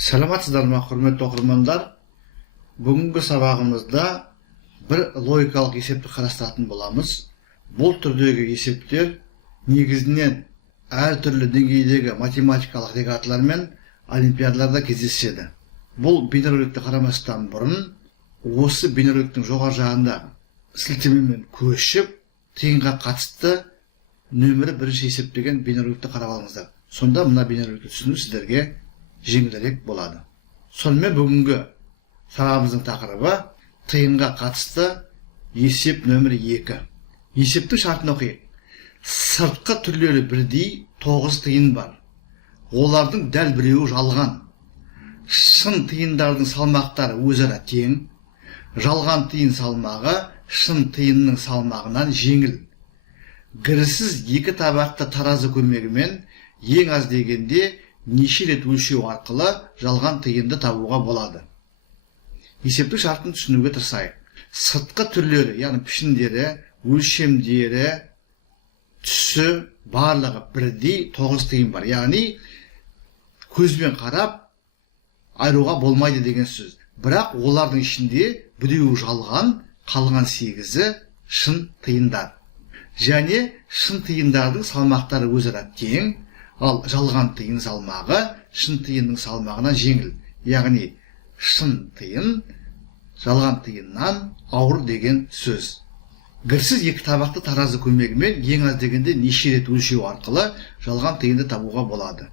Саламатсыздар ма, құрметті оқырмандар? Бүгінгі сабағымызда бір логикалық есепті қарастыратын боламыз. Бұл түрдегі есептер негізінен әртүрлі деңгейдегі математикалық регаталар мен олимпиадаларда кездеседі. Бұл бейнерөлікті қарамастан бұрын осы бейнерөліктің жоғары жағында сілтемемен көшіп, тиынға қатысты нөмірі бірінші есеп деген бейнерөлікті қарап алыңыздар. Сонда мына бейнерөлікті түсіну сіздерге жеңілірек болады. Сонымен бүгінгі сабағымыздың тақырыбы тиынға қатысты есеп нөмірі 2. Есептің шартын оқиық. Сыртқы түрлері бірдей 9 тиын бар. Олардың дәл біреуі жалған. Шын тиындардың салмақтары өзара тең. Жалған тиын салмағы шын тиынның салмағынан жеңіл. Кіріссіз екі табақты таразы көмегімен ең аз дегенде неше рет өлшеу арқылы жалған тиынды табуға болады. Есептің шартын түсінуге тырысайық. Сыртқы түрлері, яғни пішіндері, өлшемдері, түсі барлығы бірдей 9 тиын бар. Яғни көзбен қарап айыруға болмайды деген сөз. Бірақ олардың ішінде біреуі жалған, қалған 8-і шын тиындар. Және шын тиындардың салмақтары өзара тең, ал жалған тиын салмағы шын тиынның салмағынан жеңіл. Яғни шын тиын жалған тиыннан ауыр деген сөз. Кірсіз екі табақты таразы көмегімен ең аз дегенде неше рет өлшеу арқылы жалған тиынды табуға болады.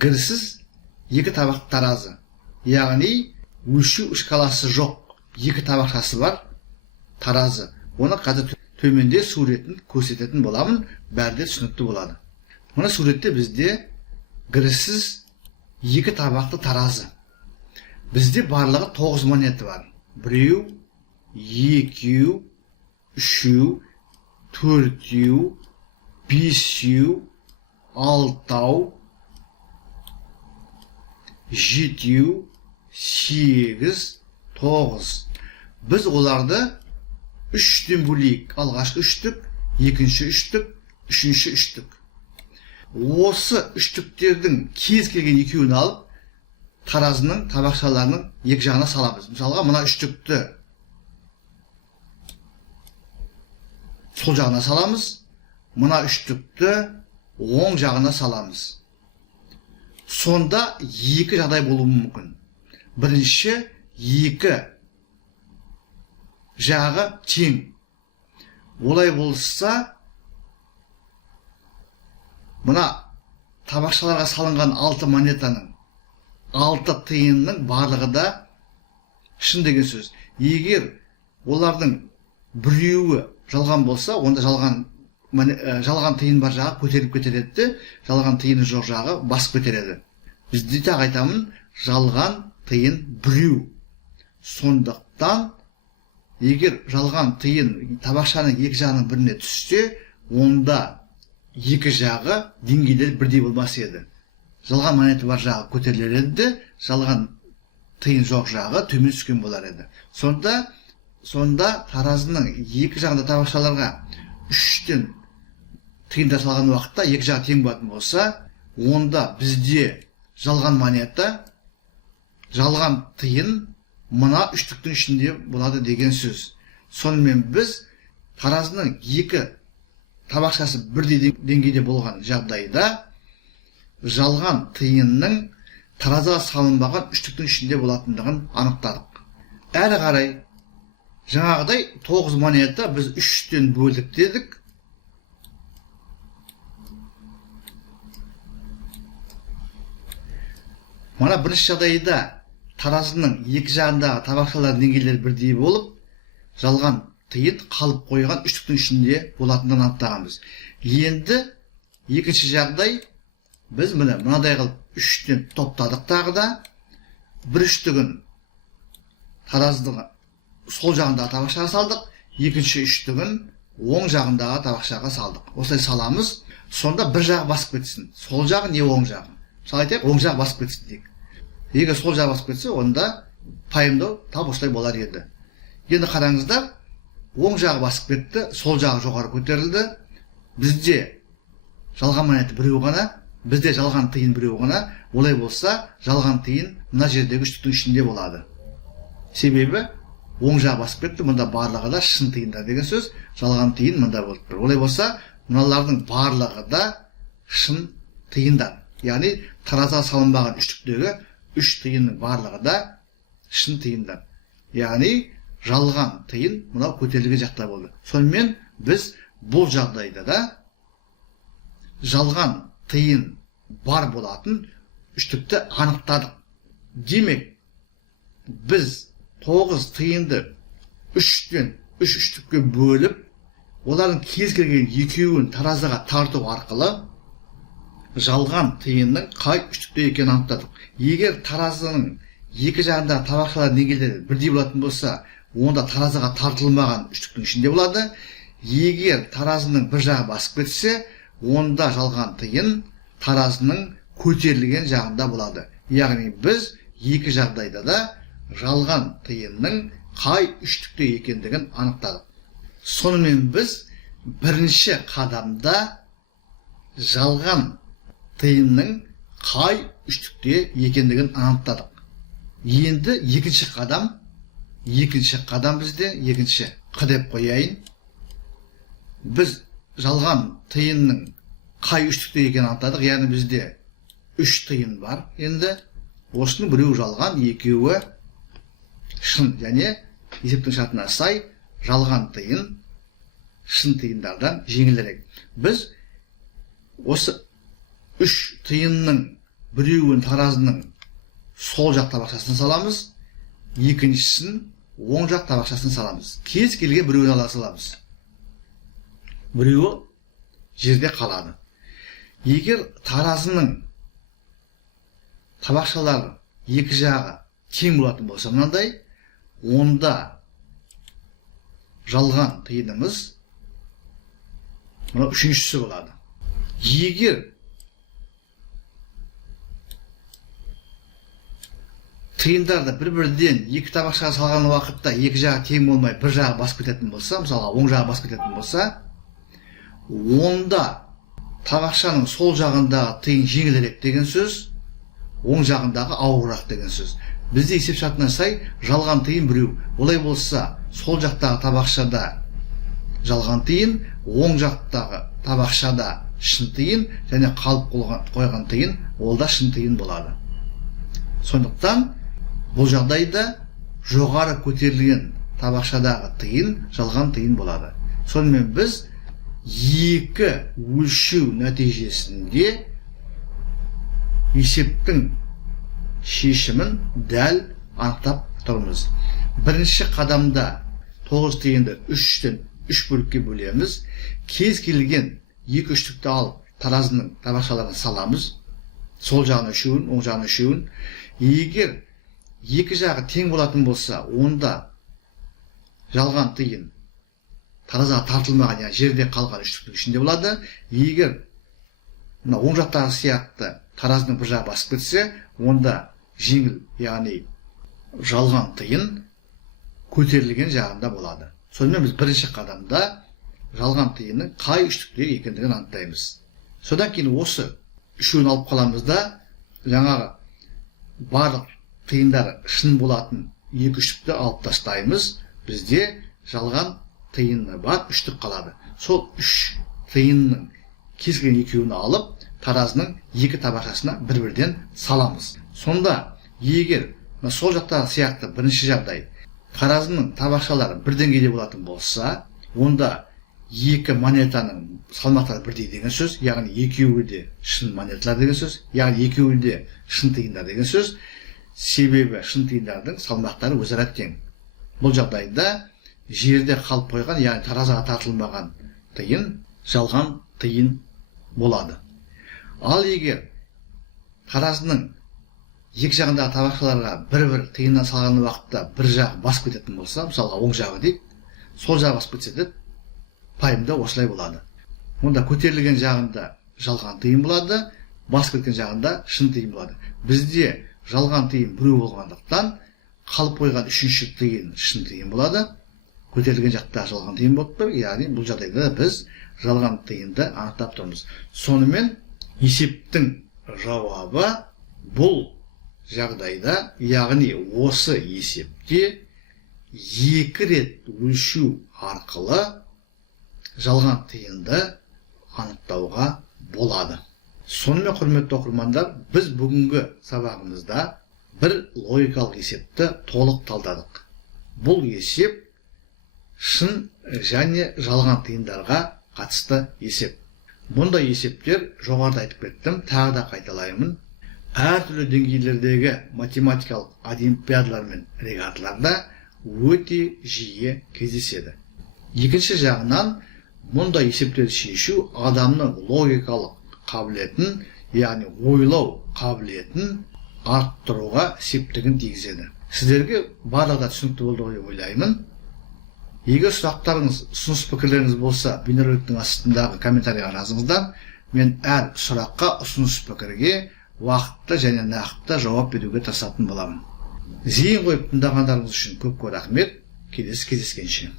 Кірсіз екі табақты таразы, яғни өлшеу шкаласы жоқ, екі табақшасы бар таразы. Оны қазір төменде суретін көрсететін боламын, бәрі де түсінікті болады. Мына суретте бізде кіріссіз екі табақты таразы. Бізде барлығы 9 монета бар. 1, 2, 3, 4, 5, 6, 7, 8, 9. Біз оларды 3-тен бөлейік. Алғашқы 3-түк, екінші 3-түк, үшінші 3-түк. Осы 3-түктердің кез келген екеуін алып, таразының табақшаларының екі жағына саламыз. Мысалға, мына 3-түкті сол жағына саламыз, мына 3-түкті оң жағына саламыз. Сонда екі жағдай болуы мүмкін. Бірінші, екі жағы тең. Олай болса, мына табақшаларға салынған 6 монетаның 6 тиынның барлығы да шын деген сөз. Егер олардың біреуі жалған болса, онда жалған тиын бар жағы көтеріліп кетеді, жалған тиыны жоқ жағы басып кетеді. Бізде тағы айтамын, жалған тиын біреу. Сондықтан егер жалған тиын табақшаның екі жағының біріне түссе, онда екі жағы деңгейлері бірдей болмас еді. Жалған монета бар жағы көтерілер еді, жалған тиын жоқ жағы төмен түскен болар еді. Сонда таразының екі жағында табақшаларға 3-тен тиындар салған уақытта екі жағы тең болатын болса, онда бізде жалған монета, жалған тиын мына 3-түктің ішінде болады деген сөз. Сонымен біз таразының екі табақшасы бірдей деңгейде болған жағдайда жалған тиынның таразыға салынбаған 3-түктің ішінде болатындығын анықтадық. Әрі қарай жаңағыдай 9 монета біз 3-тен бөлдік дедік. Мына бірінші жағдайда таразының екі жағындағы табақшалардың деңгейлері бірдей болып, жалған тиын қалып қойған 3-түктің ішінде болатындығын анықтағанбыз. Енді екінші жағдай, біз мынадай қылып 3-тен топтадық тағы да, бір 3-түгін таразының сол жағындағы табақшаға салдық, екінші 3-түгін оң жағындағы табақшаға салдық. Осылай саламыз, сонда бір жағы басып кетсін. Сол жағы не оң жағы? Мысалы айтайық, оң жағы басып кетсін дейік. Егер сол жағы басып кетсе, онда пайымдау тап осылай болар еді. Енді қараңыздар, оң жағы басып кетті, сол жағы жоғары көтерілді. Бізде жалған монета біреу ғана, бізде жалған тиын біреу ғана. Олай болса, жалған тиын мына жердегі үштіктің ішінде болады. Себебі оң жақ басып кетті, мұнда барлығы да шын тиындар деген сөз, жалған тиын мұнда болып тұр. Олай болса, мыналардың барлығы да шын тиындар. Яғни тараза салынбаған үштіктегі үш тиынның барлығы да шын тиындар. Яғни жалған тиын мынау көтерілген жақта болды. Сонымен біз бұл жағдайда да жалған тиын бар болатын үштікті анықтадық. Демек, біз 9 тиынды 3-тен 3 үштікке бөліп, олардың кез келген екеуін таразыға тарту арқылы жалған тиынның қай үштікте екенін анықтадық. Егер таразының екі жағында табақшалар деңгейлері бірдей болатын болса, онда таразыға тартылмаған үштіктің ішінде болады. Егер таразының бір жағы басып кетсе, онда жалған тиын таразының көтерілген жағында болады. Яғни біз екі жағдайда да жалған тиынның қай үштікте екендігін анықтадық. Сонымен біз бірінші қадамда жалған тиынның қай үштікте екендігін анықтадық. Енді екінші қадам бізде, екінші қ деп қояйын. Біз жалған тиынның қай үштікте екенін анықтадық. Яғни бізде 3 тиын бар. Енді осының біреу жалған, екеуі шын. Және есептің шартына сай жалған тиын шын тиындардан жеңілірек. Біз осы 3 тиынның біреуін таразының сол жақ табақшасына саламыз, екіншісін оң жақ табақшасына саламыз. Кез келген біреуін ала саламыз. Біреуі жерде қалады. Егер таразының табақшалары екі жағы тең болатын болса мынандай, онда жалған тиынымыз мына үшіншісі болады. Егер тиындарды бір-бірден екі табақшаға салған уақытта екі жағы тең болмай бір жағы басып кететін болса, мысалға оң жағы басып кететін болса, онда табақшаның сол жағындағы тиын жеңілірек деген сөз, оң жағындағы ауыррақ деген сөз. Бізде есеп шартына сай жалған тиын біреу. Олай болса, сол жақтағы табақшада жалған тиын, оң жақтағы табақшада шын тиын, және қалып қойған тиын, ол да шын тиын болады. Сондықтан бұл жағдайда жоғары көтерілген табақшадағы тиын жалған тиын болады. Сонымен біз екі өлшеу нәтижесінде есептің шешімін дәл анықтап тұрмыз. Бірінші қадамда 9 тиынды 3-тен 3 бөлікке бөлеміз. Кез келген екі үштікті алып таразының табақшаларын саламыз. Сол жағына үшеуін, оң жағына үшеуін. Егер екі жағы тең болатын болса, онда жалған тиын таразаға тартылмаған, яғни жерде қалған үштіктің ішінде болады. Егер оң жақтағы сияқты таразының бір жағы басып кетсе, онда жеңіл, яғни жалған тиын көтерілген жағында болады. Сонымен біз бірінші қадамда жалған тиынның қай үштікте екендігін анықтаймыз. Содан кейін осы үшеуін алып қаламыз да, жаңағы барлық тиындар шын болатын екі үштікті алып тастаймыз. Бізде жалған тиыны бар үштік қалады. Сол үш тиынның кез келген екеуін алып таразының екі табақшасына бір-бірден саламыз. Сонда егер сол жақтағы сияқты бірінші жағдай таразының табақшалары бір деңгейде болатын болса, онда екі монетаның салмақтары бірдей деген сөз, яғни екеуі де шын монеталар деген сөз, яғни екеуі де шын тиындар деген сөз. Себебі шын тиындардың салмақтары өзара тең. Бұл жағдайда жерде қалып қойған, яғни таразаға тартылмаған тиын жалған тиын болады. Ал егер таразының екі жағындағы табақшаларға бір-бір тиыннан салған уақытта бір жағы басып кететін болса, мысалға оң жағы дейік, сол жағы басып кетсе де пайымда осылай болады. Онда көтерілген жағында жалған тиын болады, басып кеткен жағында шын тиын болады. Бізде жалған тиын біреу болғандықтан қалып қойған үшінші тиын шын тиын болады. Көтерілген жақта жалған тиын болып тұр. Яғни бұл жағдайда біз жалған тиынды анықтап тұрмыз. Сонымен Есептің жауабы бұл жағдайда, яғни осы есепте 2 рет өлшеу арқылы жалған тиынды анықтауға болады. Сонымен, құрметті оқырмандар, біз бүгінгі сабағымызда бір логикалық есепті толық талдадық. Бұл есеп шын және жалған тиындарға қатысты есеп. Мұндай есептер жоғарыда айтып кеттім, тағы да қайталаймын. Әртүрлі деңгейлердегі математикалық олимпиадалар мен регаталарда өте жиі кездеседі. Екінші жағынан, мұндай есептерді шешу адамның логикалық қабілетін, яғни ойлау қабілетін арттыруға септігін тигізеді. Сіздерге барлығы түсінікті болды деп ойлаймын. Егер сұрақтарыңыз, ұсыныс пікірлеріңіз болса, бейнероликтің астындағы комментарийға жазыңыздар. Мен әр сұраққа, ұсыныс пікірге уақытты және нақты жауап беруге тырысатын боламын. Зейін қойып тыңдағандарыңыз үшін көп рахмет. Келесі кездескенше.